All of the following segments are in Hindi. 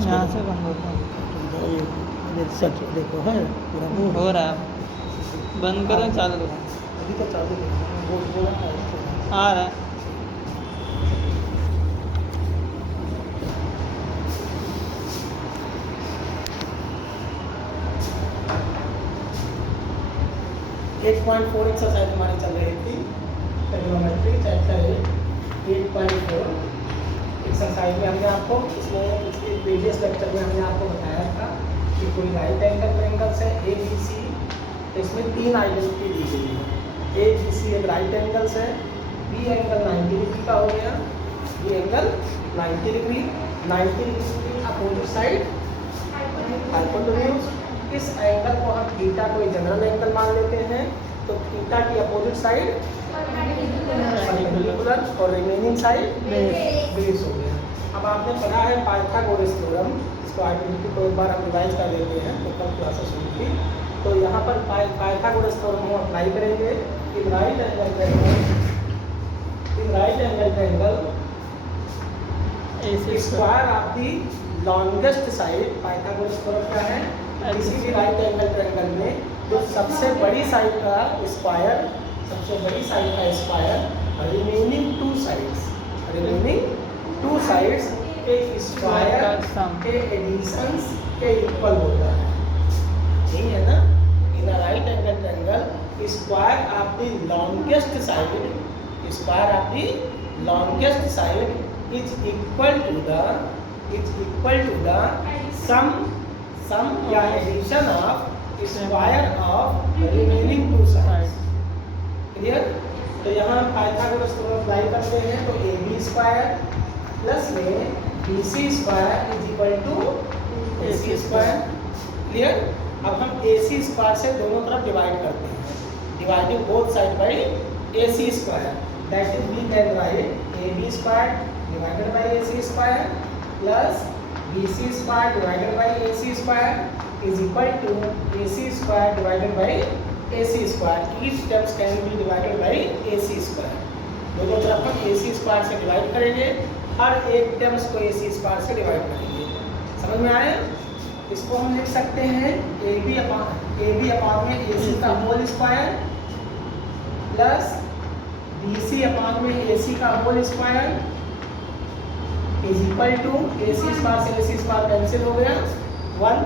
यहाँ से बंद होता है। ये सेट देखो है पूरा वो हो रहा है, बंद करो चालू करो। अभी तो चालू है वो बोला है आ रहा है। एट 8.4 एक्सरसाइज हमारी चल रही थी ट्रिग्नोमेट्री चैप्टर 8.4 एक्सरसाइज में हमने आपको इसमें इसके प्रीवियस लेक्चर में हमने आपको बताया था कि कोई राइट एंगल ट्रायंगल्स है ए बी सी, तो इसमें तीन आइडेंटिटी दी गई है। ए बी सी एक राइट एंगल्स है, बी एंगल 90 डिग्री का हो गया, बी एंगल 90 डिग्री, 90 डिग्री की अपोजिट साइड हाइपोटेन्यूज। इस एंगल को हम थीटा को जनरल एंगल मान लेते हैं, तो थीटा की अपोजिट साइड परपेंडिकुलर और रिमेनिंग साइड बेस हो गया। अब आपने पढ़ा है पाइथागोरस थ्योरम, इसको आइडेंटिटी को एक बार हम रिवाइज कर लेते हैं, तो कल क्लासेस हुई थी। तो यहाँ पर पाइथागोरस थ्योरम हम अप्लाई करेंगे। In right angle triangle square of the longest side, Pythagoras theorem क्या है, किसी भी राइट एंगल ट्रायंगल में जो सबसे बड़ी साइड का स्क्वायर, सबसे बड़ी साइड का स्क्वायर रिमेनिंग टू साइड्स के स्क्वायर के एडिशंस के इक्वल होता है। यही है ना, in a right angle triangle square of the longest side is equal to the sum या addition of square of remaining two sides. Clear? तो यहाँ पाइथागोरस थ्योरम अप्लाई करते हैं, तो ए बी स्क्वायर प्लस में B C square is equal to A C square. Clear? अब हम ए सी स्क्वायर से दोनों तरफ डिवाइड करते हैं, dividing both side by A C square, that is we can write A B square divided by A C square plus B C square divided by A C square is equal to A C square divided by A C square. Each terms can be divided by A C square. दोनों तरफ हम ए सी स्क्वायर से डिवाइड करेंगे, हर एक टर्म्स को ए सी स्क्वायर से डिवाइड करेंगे। समझ में आया? इसको हम लिख सकते हैं ए बी अपॉन में ए सी का whole square plus B C upon में ए सी का whole square is equal to A C square से ए सी स्क्वायर कैंसिल हो गया 1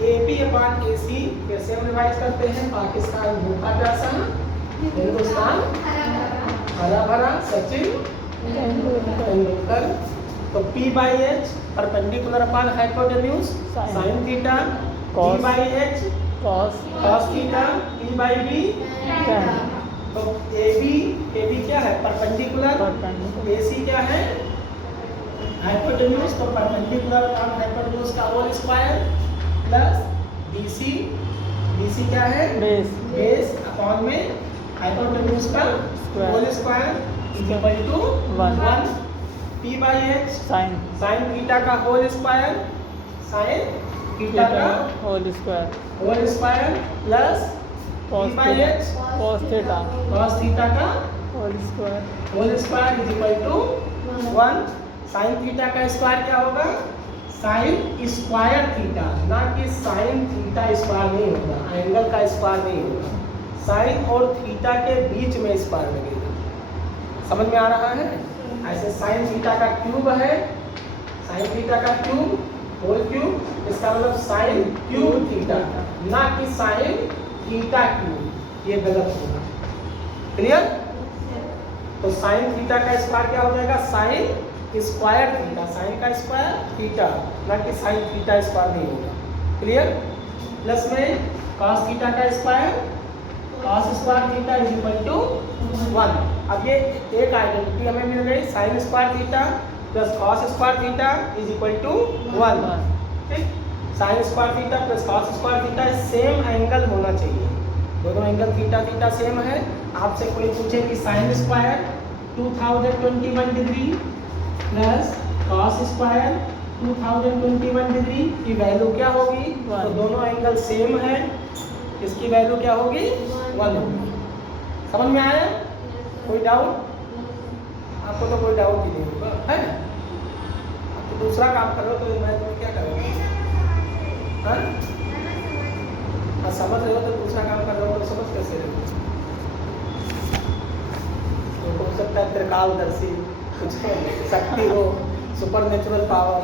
ए बी अपॉन ए सी। फिर से हम रिवाइज करते हैं, पाकिस्तान भूखा प्यासा, हिंदुस्तान हरा भरा, सचिन तेंदुलकर। तो P by H perpendicular upon hypotenuse sine theta, P by H cos theta, P by B. तो ए बी क्या है, परपेंडिकुलर, ए सी क्या है हाइपोटेन्यूज, तो परपेंडिकुलर अपॉन हाइपोटेन्यूज का whole square plus B C क्या है बेस अपॉन में हाइपोटेन्यूज का whole square is equal to 1 P by H sine theta का होल स्क्वायर, साइन थीटा का whole square plus P by H cos theta का whole square is equal to 1। Sine theta का स्क्वायर क्या होगा, साइन स्क्वायर थीटा, ना कि साइन थीटा स्क्वायर नहीं होगा, एंगल का स्क्वायर नहीं होगा, साइन और थीटा के बीच में स्क्वायर लगेगा। समझ में आ रहा है? ऐसे साइन थीटा का क्यूब है, साइन थीटा का क्यूब होल क्यूब, इसका मतलब साइन क्यूब थीटा, ना कि साइन थीटा क्यूब, ये गलत होगा। क्लियर? तो साइन थीटा का स्क्वायर क्या हो जाएगा, साइन स्क्वायर थीटा, साइन का स्क्वायर थीटा, ना कि साइन थीटा स्क्वायर नहीं होगा। क्लियर? प्लस में कॉस थीटा का square, cos square theta is equal to 1। अब ये एक आइडेंटिटी हमें मिल गई, sine square theta plus cos square theta is equal to 1। ठीक, sine square theta plus cos square theta same angle होना चाहिए, दोनों एंगल थीटा थीटा सेम है। आपसे कोई पूछे कि sine square 2021 degree plus cos square 2021 degree की वैल्यू क्या होगी, तो दोनों एंगल सेम है, इसकी वैल्यू क्या होगी 1 होगी। समझ में आया? कोई डाउट? आपको तो कोई डाउट ही नहीं होगा, है? आपको दूसरा काम करो तो मैथ में क्या करोगे? हाँ, समझ रहे हो तो दूसरा काम कर रहे हो तो समझ कैसे रहे हो? तो हो सकता है त्रिकालदर्शी कुछ शक्ति हो, सुपर नेचुरल पावर,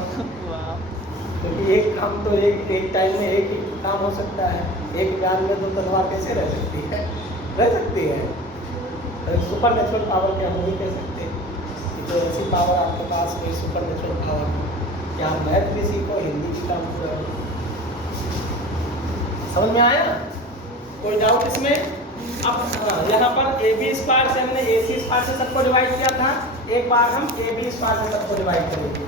क्योंकि एक काम तो एक टाइम में एक ही काम हो सकता है। एक ज्ञान में तो तलवार कैसे रह सकती है? रह सकती है। तो सुपर नेचुरल पावर क्या हम नहीं कह सकते कि तो ऐसी पावर आपके पास कोई सुपर नेचुरल पावर, क्या आप मैथ भी सीखो, हिंदी भी काम करो। समझ में आया? कोई डाउट इसमें? अब यहाँ पर ए बी स्क्वायर से हमने ए सी स्क्वायर से सबको डिवाइड किया था, एक बार हम ए बी स्क्वायर से सबको डिवाइड करेंगे।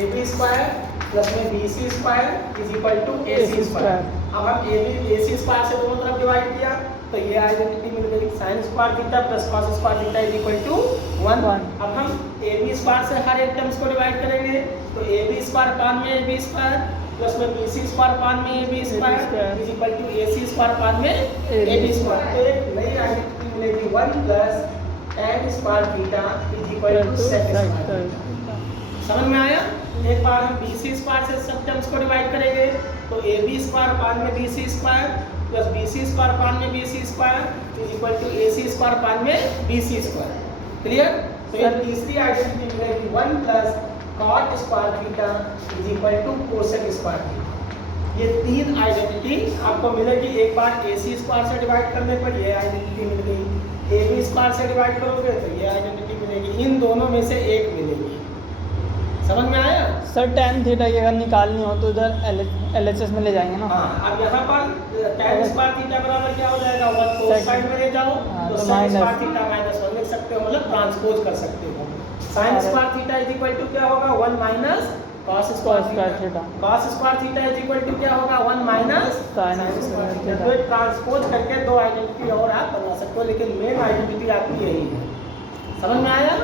ए बी स्क्वायर प्लस में B C square is equal to A C square. अब हम ए सी स्क्वायर से दोनों तरफ डिवाइड किया तो ये आइडेंटिटी मिल गई, sine square theta plus cos square theta is equal to 1। अब हम ए बी स्क्वायर से हर एक टर्म्स को डिवाइड करेंगे तो ए बी स्क्वायर पान में ए बी स्क्वायर प्लस में बी सी स्क्वायर पान में A B square is equal to A C square upon में ए बी स्क्वायर। तो एक नई आइडेंटिटी मिलेगी 1 plus tan square theta is equal to sec square. समझ में आया? एक बार हम बी सी स्क्वायर से सब टर्म्स को डिवाइड करेंगे तो ए बी स्क्वायर पान में B C square plus B C square upon में B C square is equal to A C square upon में बी सी स्क्वायर। क्लियर? तो ये तीसरी आइडेंटिटी मिलेगी 1 plus cot square theta is equal to cosec square theta. ये तीन आइडेंटिटी आपको मिलेगी। एक बार ए सी स्क्वायर से डिवाइड करने पर ये आइडेंटिटी मिल गई, ए बी स्क्वायर से डिवाइड करोगे तो ये आइडेंटिटी मिलेगी, इन दोनों में से एक मिलेगी। समझ में आया? सर tan थीटा की अगर निकालनी हो तो इधर LHS में ले जाएंगे ना। हाँ, अब यहाँ पर tan स्क्वायर थीटा बराबर क्या हो जाएगा? 1 को साइड में ले जाओ तो तो sin स्क्वायर थीटा माइनस 1 लिख सकते हो, मतलब ट्रांसपोज कर सकते हो। sin square theta is equal to क्या होगा? 1 minus cos square theta. cos square theta is equal to क्या होगा? 1 माइनस sin स्क्वायर थीटा। तो ट्रांसपोज करके दो आइडेंटिटी और आप बना सकते हो, लेकिन मेन आइडेंटिटी आपकी यही है। समझ में आया?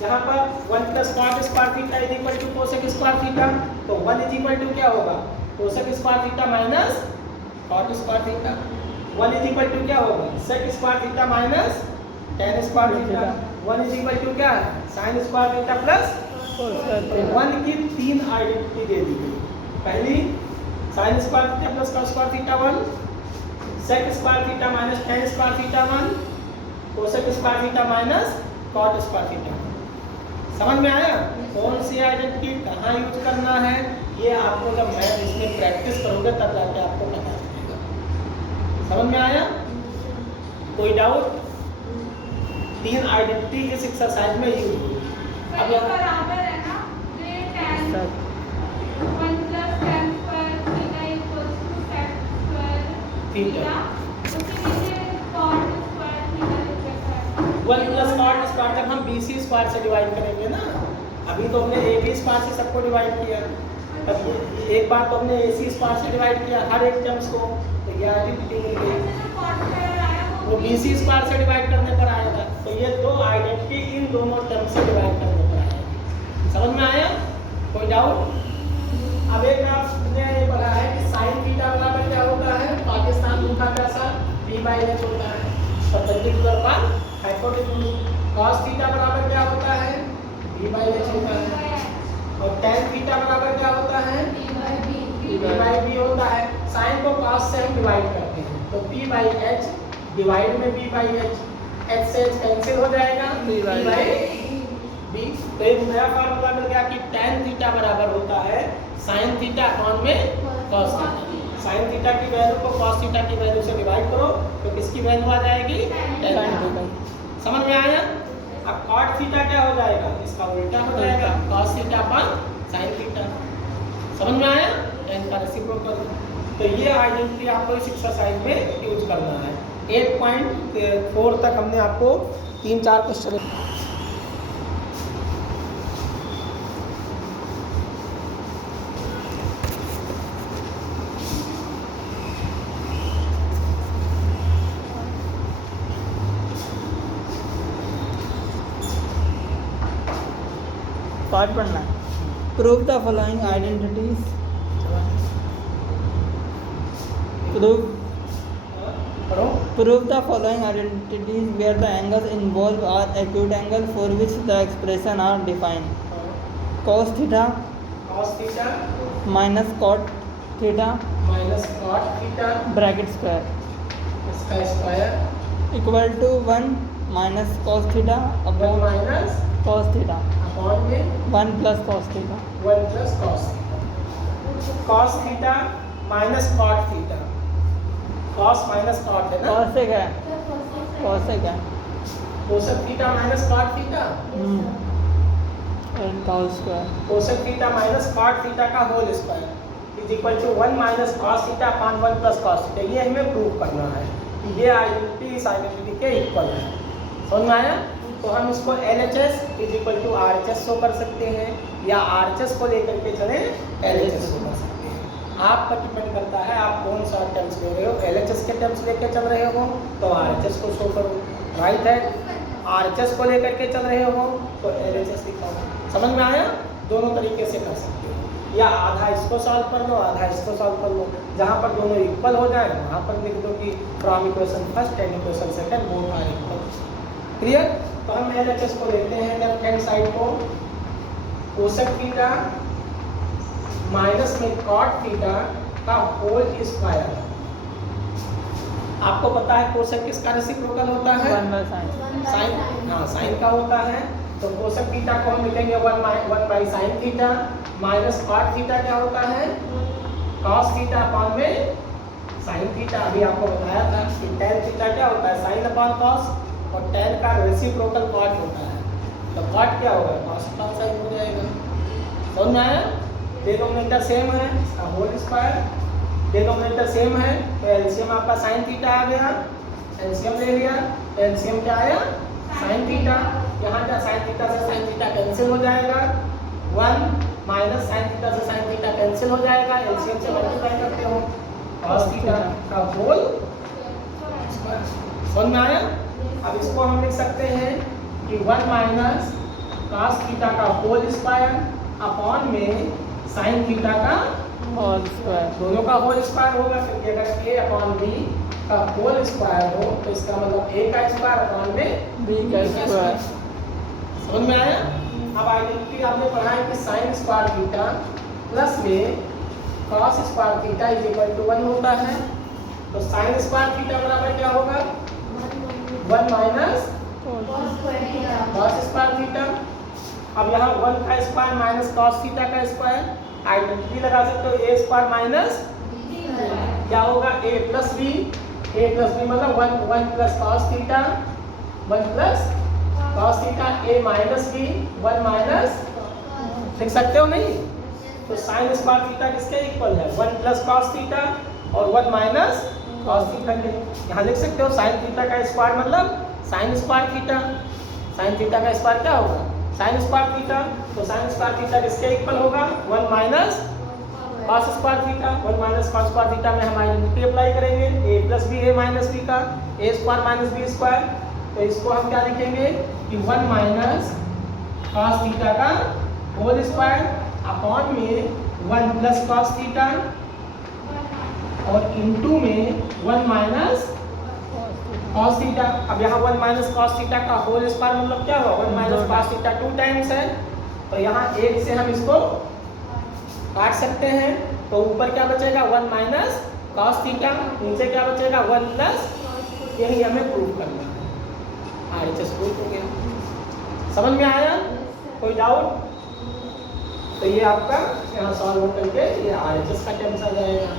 यहाँ पर 1 plus cot square theta is equal to cosec square theta, तो 1 इज इक्वल टू क्या होगा? cosec square theta minus cot square theta. 1 is equal to क्या होगा? sec square theta minus tan square theta. 1 is equal to क्या है? sin स्क्वायर थीटा प्लस 1 की तीन आइडेंटिटी दे दी गई। पहली sin square theta plus cos square theta 1, sec square theta minus tan square theta 1, cosec square theta minus cot square theta. समझ में आया? कौन सी आइडेंटिटी कहाँ यूज करना है ये आपको जब मैथ इसमें प्रैक्टिस करोगे तब जाके आपको पता चलेगा। समझ में आया? कोई डाउट? तीन आइडेंटिटी इस एक्सरसाइज में यूज होगी। अब बराबर है ना, ये tan 1 plus tan square theta equals to sec square theta, उसी नीचे cot square theta लिख रखा है। 1 प्लस cot स्क्वायर जब हम बी सी स्क्वायर से डिवाइड करेंगे ना, अभी तो हमने ए बी स्क्वायर से सबको डिवाइड किया, तब एक बार तो हमने ए सी स्क्वायर से डिवाइड किया हर एक टर्म्स को, तो ये आइडेंटिटी मिल गई। वो बी सी स्क्वायर से डिवाइड करने पर आएगा, तो ये दो आइडेंटिटी इन दोनों टर्म से डिवाइड करने पर आएगा। समझ में आया? कोई डाउट? अब एक आपने ये पढ़ा है कि साइन थीटा बराबर क्या होता है? पाकिस्तान उनका कैसा b/h होता है, परपेंडिकुलर पर हाइपोटेन्यूज। cos थीटा बराबर क्या होता है? b/h होता है। और tan थीटा बराबर क्या होता है? b/b होता है। साइन को cos से हम डिवाइड करते हैं, तो p/h डिवाइड में b/h, h से h कैंसिल हो जाएगा, b/b। तो एक नया फार्मूला मिल गया कि tan थीटा बराबर होता है sin थीटा अपॉन में cos थीटा। sin थीटा की वैल्यू को cos थीटा की वैल्यू से डिवाइड करो तो किसकी वैल्यू आ जाएगी? tan theta. समझ में आया? अब cot थीटा क्या हो जाएगा? इसका उल्टा हो जाएगा, cos theta upon sin theta. समझ में आया? tan का रेसिप्रोकल। तो ये आइडेंटिटी आपको इस एक्सरसाइज में यूज करना है। 8.4 तक हमने आपको 3-4 क्वेश्चन पार्ट पढ़ना है। Prove the following identities. Prove the following identities where the angles involved are acute angle for which the expression are defined. Cos theta cos theta minus cot theta minus cot theta bracket square इसका square equal to 1 minus cos theta one upon minus cos theta upon में 1 plus cos theta 1 plus cos theta minus cot theta cos minus cot है ना कॉस से क्या है कॉस से क्या है cosec theta minus cot theta and का square cosec theta minus cot theta का whole square is equal to 1 minus cos theta upon 1 plus cos theta. ये हमें प्रूव करना है कि ये आइडेंटिटी इस आइडेंटिटी के इक्वल है। समझ में आया? तो हम इसको LHS is equal to RHS show कर सकते हैं या RHS को लेकर के चले LHS शो कर सकते हैं। आप पर डिपेंड करता है आप कौन सा टर्म्स ले रहे हो। LHS के टर्म्स लेके चल रहे हो तो RHS को शो करो, राइट है। RHS को लेकर के चल रहे हो तो LHS लिखाओ। समझ में आया? दोनों तरीके से कर सकते हो, या आधा इसको सॉल्व कर लो आधा इसको सॉल्व कर लो। जहाँ पर दोनों इक्वल हो जाए वहाँ पर लिख दो कि from equation first and equation second both are equal. Clear? तो हम LHS को लेते हैं लेफ्ट हैंड साइड को कोसेक थीटा माइनस में cot थीटा का होल स्क्वायर। आपको पता है कोसेक किसका रेसिप्रोकल होता है? 1 बाय साइन साइन, हाँ साइन का होता है। तो कोसेक थीटा को हम लिखेंगे 1 by sine theta minus cot theta क्या होता है? cos थीटा अपॉन में साइन थीटा। अभी आपको बताया था कि tan थीटा क्या होता है? साइन अपॉन cos, और tan का रेसिप्रोकल cot होता है। तो cot क्या होगा? cos अपॉन साइन हो जाएगा। समझ में आया? डिनोमिनेटर सेम है, इसका होल स्क्वायर। डिनोमिनेटर सेम है तो एलसीएम आपका साइन थीटा आ गया, एलसीएम ले लिया। एलसीएम क्या आया? Sine theta. यहाँ क्या साइन थीटा से साइन थीटा कैंसिल हो जाएगा, 1 माइनस साइन थीटा से साइन थीटा कैंसिल हो जाएगा, एलसीएम से मल्टीप्लाई करते हो cos थीटा का होल स्क्वायर। समझ में आया? अब इसको हम लिख सकते हैं कि 1 माइनस cos थीटा का होल स्क्वायर अपॉन में साइन थीटा का होल स्क्वायर दोनों का होल स्क्वायर होगा। क्योंकि अगर a अपॉन b का होल स्क्वायर हो तो इसका मतलब a का स्क्वायर अपॉन में b का स्क्वायर। समझ में आया? अब आइडेंटिटी आपने पढ़ा है कि साइन स्क्वायर थीटा प्लस में cos square theta is equal to 1 होता है। तो साइन स्क्वायर थीटा बराबर क्या होगा? 1 माइनस cos स्क्वायर थीटा। अब यहाँ 1 का स्क्वायर माइनस cos थीटा का स्क्वायर, आइडेंटिटी लगा सकते हो a स्क्वायर माइनस क्या होगा? a प्लस b मतलब 1 plus cos theta 1 plus cos theta a minus b 1 minus लिख सकते हो नहीं? तो साइन स्क्वायर थीटा किसके इक्वल है? 1 प्लस cos थीटा और 1 माइनस cos थीटा के। यहाँ लिख सकते हो साइन थीटा का स्क्वायर मतलब sine square theta. Sine theta का स्क्वायर क्या होगा? Sine square theta. तो साइन स्क्वायर थीटा किसके इक्वल होगा? 1 minus cos square theta. 1 minus cos square theta में हम आइडेंटिटी अप्लाई करेंगे a plus B a minus B का, a square minus B square. तो इसको हम क्या लिखेंगे कि 1 माइनस cos थीटा का होल स्क्वायर अपॉन में 1 प्लस cos थीटा और इनटू में 1 माइनस cos थीटा। अब यहाँ 1 माइनस cos थीटा का होल स्क्वायर मतलब क्या हुआ? 1 माइनस cos थीटा 2 टाइम्स है। तो यहाँ 1 से हम इसको काट सकते हैं। तो ऊपर क्या बचेगा? 1 माइनस cos थीटा, नीचे क्या बचेगा? 1 प्लस। यही हमें प्रूव करना है। RHS प्रूव हो गया। समझ में आया? कोई डाउट? तो ये आपका यहाँ सॉल्व हो करके ये RHS का टर्म्स आ जाएगा।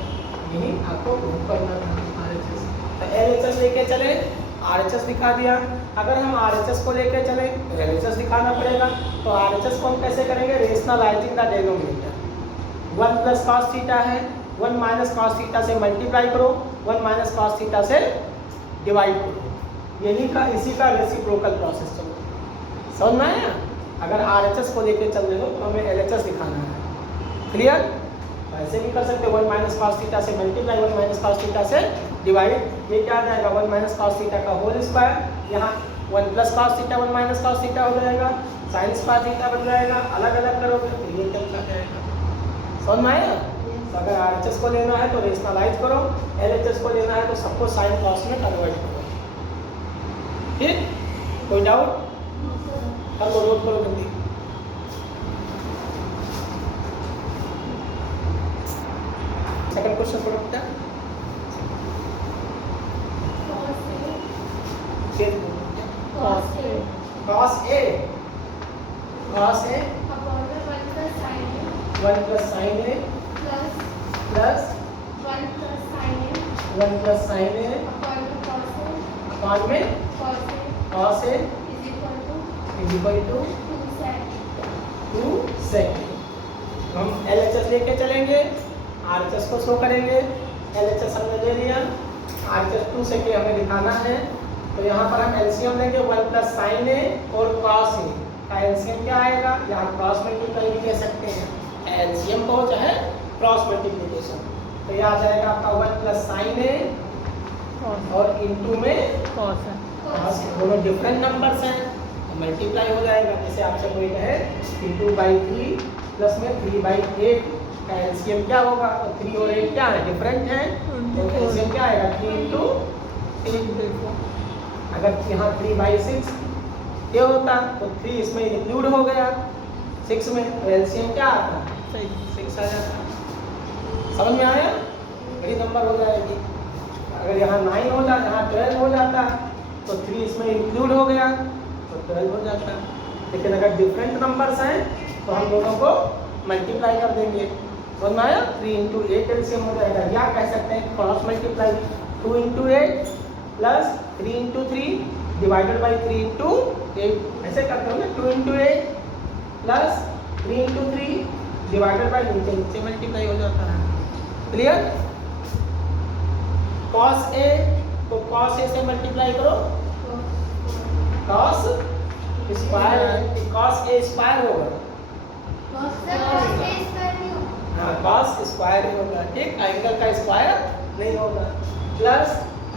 यही आपको प्रूव करना था RHS। तो LHS लेके चले, RHS दिखा दिया। अगर हम RHS को लेके चले तो LHS दिखाना पड़ेगा। तो RHS को हम कैसे करेंगे? Rationalising the denominator. 1 plus cos theta है, 1 माइनस cos थीटा से मल्टीप्लाई करो, 1 माइनस cos थीटा से डिवाइड करो। यही का इसी का रेसिप्रोकल प्रोसेस चलो। समझ में आया? अगर RHS को लेके चल रहे हो तो हमें LHS दिखाना है। क्लियर? ऐसे भी कर सकते हो 1 माइनस cos थीटा से मल्टीप्लाई 1 माइनस cos थीटा से डिवाइड। ये क्या आ जाएगा? 1 माइनस cos थीटा का होल स्क्वायर। यहाँ 1 plus cos theta 1 minus cos theta हो जाएगा, साइन स्क्वायर थीटा बन जाएगा। अलग अलग करोगे तो ये टर्म आ जाएगा। समझ में आया? तो अगर RHS को लेना है तो रेशनलाइज करो, LHS को लेना है तो सबको साइन कॉस में कन्वर्ट करो। ठीक? कोई डाउट? हर को नोट करो जल्दी। क्वेश्चन पढ़ो बेटा। cos A cos A 1 plus sin A plus 1 plus sin A upon में cos A is equal to 2 sec। हम LHS लेके चलेंगे, RHS को शो करेंगे। LHS हमने ले लिया, RHS 2 sec हमें दिखाना है। तो यहाँ पर हम एलसीएम लेंगे 1 plus sin A और cos A का एलसीएम क्या आएगा, यहाँ क्रॉस मल्टीप्लाई भी कह सकते हैं, एलसीएम को चाहे क्रॉस मल्टीप्लिकेशन। तो ये आ जाएगा आपका 1 plus sin A और इनटू में cos A cos A। दोनों डिफरेंट नंबर्स हैं, मल्टीप्लाई हो जाएगा। जैसे आपसे कोई कहे 3/3 प्लस में 3/8 का एलसीएम क्या होगा, तो 3 और 8 क्या है, डिफरेंट है, तो एलसीएम क्या आएगा 3 × 3। अगर यहाँ 3/6 ये होता तो 3 इसमें इंक्लूड हो गया 6 में, तो एलसीएम क्या आता, 6 आ जाता। समझ में आया, बड़ी नंबर हो जाएगी। अगर यहाँ 9 हो जाता, यहाँ 12 हो जाता तो 3 इसमें इंक्लूड हो गया तो 12 हो जाता। लेकिन अगर डिफरेंट नंबर्स हैं तो हम दोनों को मल्टीप्लाई कर देंगे। समझ में आया, 3 × 8 एलसीएम हो जाएगा, या कह सकते हैं cross multiply 2 × 8 plus 3 × 3 divided by 3 × 8। ऐसे करते हो ना, 2 × 8 प्लस 3 × 3 डिवाइडेड बाई नीचे मल्टीप्लाई हो जाता है। क्लियर। cos A तो cos A से मल्टीप्लाई करो, cos square, cos A square होगा, हाँ cos स्क्वायर ही होगा, ठीक, एंगल का स्क्वायर नहीं होगा। प्लस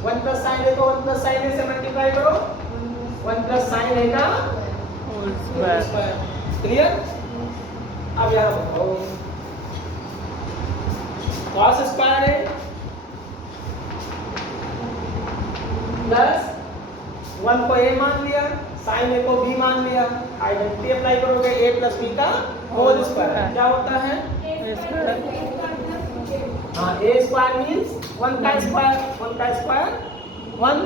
1 plus sin A को 1 plus sin A से मल्टीप्लाई करो, 1 plus sin A का whole स्क्वायर। square clear. अब यहाँ बताओ cos स्क्वायर है प्लस 1 को A मान लिया, sin A को B मान लिया, आइडेंटिटी अप्लाई करोगे A plus B का होल स्क्वायर क्या होता है, हाँ A स्क्वायर मीन्स 1 का स्क्वायर, 1 का square 1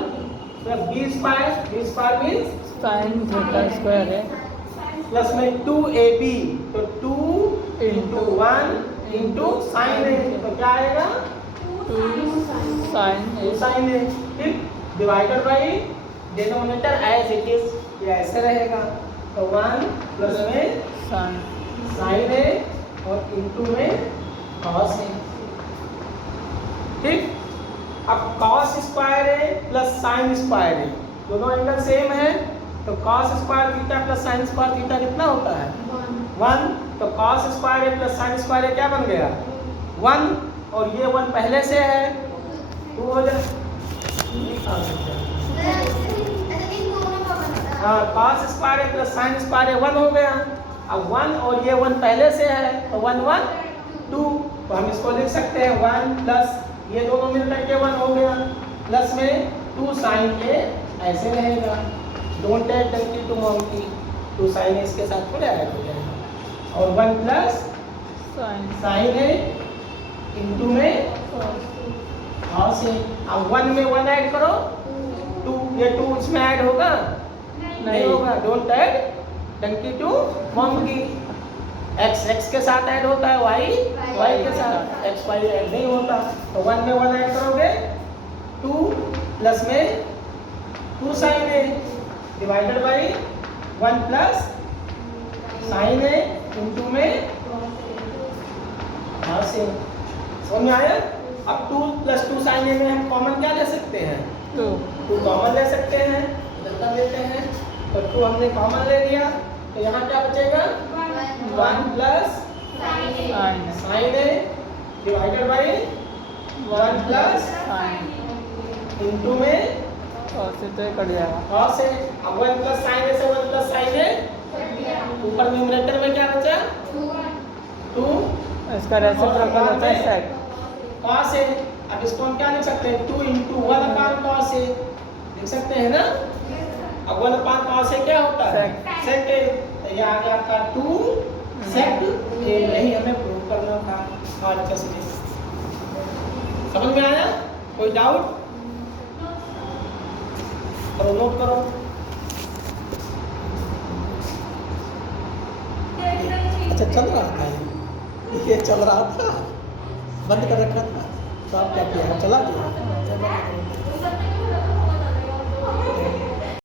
plus B square means sin theta square है प्लस में 2AB तो 2 × 1 × sin A तो क्या आएगा 2 sin A sin A, ठीक, divided by denominator as it is, ये ऐसे रहेगा। तो 1 प्लस में sin sin A और इनटू में cos A, ठीक। अब cos square A plus sin square A दोनों एंगल सेम है, तो cos square theta plus sin square theta कितना होता है 1। तो cos square A plus sin square A क्या बन गया 1, और ये 1 पहले से है 2 हो जाए। हाँ cos square A plus sin square A 1 हो गया। अब 1 और ये 1 पहले से है तो 1 1 2, तो हम इसको लिख सकते हैं 1 प्लस ये दोनों मिलकर के 1 हो गया, प्लस में 2 sin A ऐसे रहेगा। Don't add donkey to monkey, 2 sin A इसके साथ थोड़े ऐड हो जाएगा, और 1 plus sin sin A into में cos A। अब 1 में 1 ऐड करो 2, ये 2 इसमें ऐड होगा नहीं होगा, don't add donkey to monkey. x के साथ ऐड होता है, y के साथ, x y ऐड नहीं होता। तो 1 में 1 ऐड करोगे 2 प्लस में 2 sin A divided by 1 plus sin A into में cos A। समझ में आया। अब 2 प्लस 2 sin A में हम कॉमन क्या ले सकते हैं 2 कॉमन ले सकते हैं, इधर लेते हैं, तो 2 हमने कॉमन ले लिया, तो यहाँ क्या बचेगा 1 plus sin A divided by 1 plus into में cos A तो ये कट जाएगा cos A। अब 1 प्लस sin A से 1 प्लस sin A, ऊपर न्यूमरेटर में क्या बचा 2, इसका रेसिप्रोकल होता है sec cos A। अब इसको हम क्या लिख सकते हैं 2 × 1 cos A लिख सकते हैं ना। अब 1 cos A क्या होता है sec A, तो ये आ गया आपका 2 sec A। नहीं हमें प्रूव करना था, आज का समझ में आया? कोई डाउट? करो, नोट करो। अच्छा चल रहा था ये चल रहा था, बंद कर रखा था, तो आप क्या किया? चला गया।